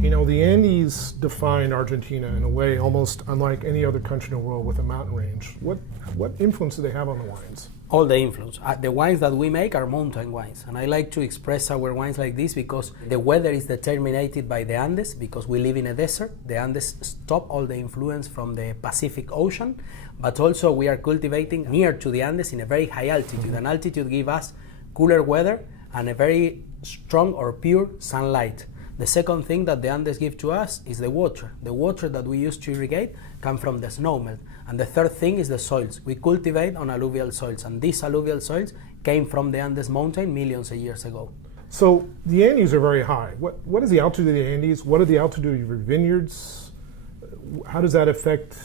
You know, the Andes define Argentina in a way almost unlike any other country in the world with a mountain range. What influence do they have on the wines? All the influence. The wines that we make are mountain wines, and I like to express our wines like this because the weather is determined by the Andes, because we live in a desert. The Andes stop all the influence from the Pacific Ocean, but also we are cultivating near to the Andes in a very high altitude, and altitude gives us cooler weather and a very strong or pure sunlight. The second thing that the Andes give to us is the water. The water that we use to irrigate comes from the snowmelt. And the third thing is the soils. We cultivate on alluvial soils, and these alluvial soils came from the Andes mountain millions of years ago. So the Andes are very high. What is the altitude of the Andes? What are the altitude of your vineyards? How does that affect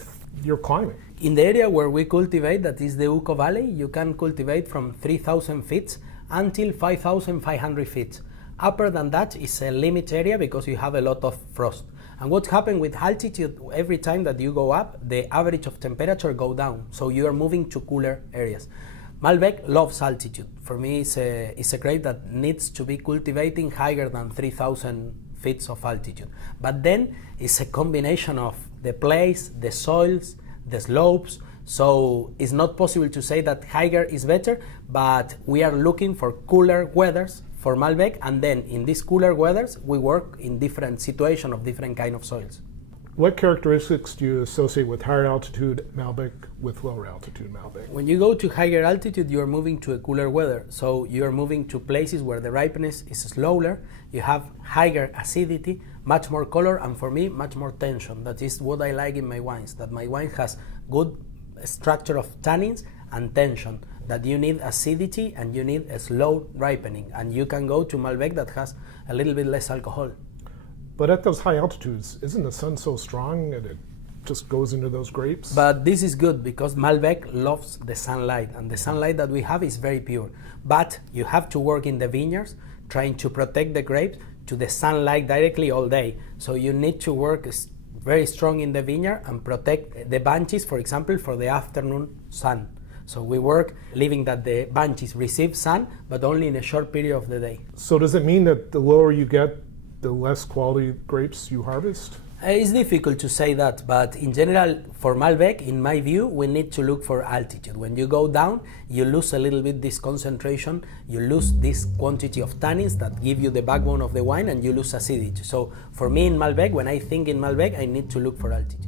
your climate? In the area where we cultivate, that is the Uco Valley, you can cultivate from 3,000 feet until 5,500 feet. Upper than that is a limit area because you have a lot of frost. And what happens with altitude, every time that you go up, the average of temperature go down. So you are moving to cooler areas. Malbec loves altitude. For me, it's a grape that needs to be cultivating higher than 3,000 feet of altitude. But then it's a combination of the place, the soils, the slopes. So it's not possible to say that higher is better, but we are looking for cooler weathers for Malbec, and then in these cooler weathers, we work in different situations of different kind of soils. What characteristics do you associate with higher altitude Malbec with lower altitude Malbec? When you go to higher altitude, you are moving to a cooler weather. So you are moving to places where the ripeness is slower, you have higher acidity, much more color, and for me, much more tension. That is what I like in my wines, that my wine has good structure of tannins and tension, that you need acidity and you need a slow ripening, and you can go to Malbec that has a little bit less alcohol. But at those high altitudes, isn't the sun so strong that it just goes into those grapes? But this is good because Malbec loves the sunlight, and the sunlight that we have is very pure. But you have to work in the vineyards trying to protect the grapes to the sunlight directly all day. So you need to work very strong in the vineyard and protect the bunches, for example, for the afternoon sun. So we work leaving that the bunches receive sun, but only in a short period of the day. So does it mean that the lower you get, the less quality grapes you harvest? It's difficult to say that, but in general, for Malbec, in my view, we need to look for altitude. When you go down, you lose a little bit this concentration, you lose this quantity of tannins that give you the backbone of the wine, and you lose acidity. So for me in Malbec, when I think in Malbec, I need to look for altitude.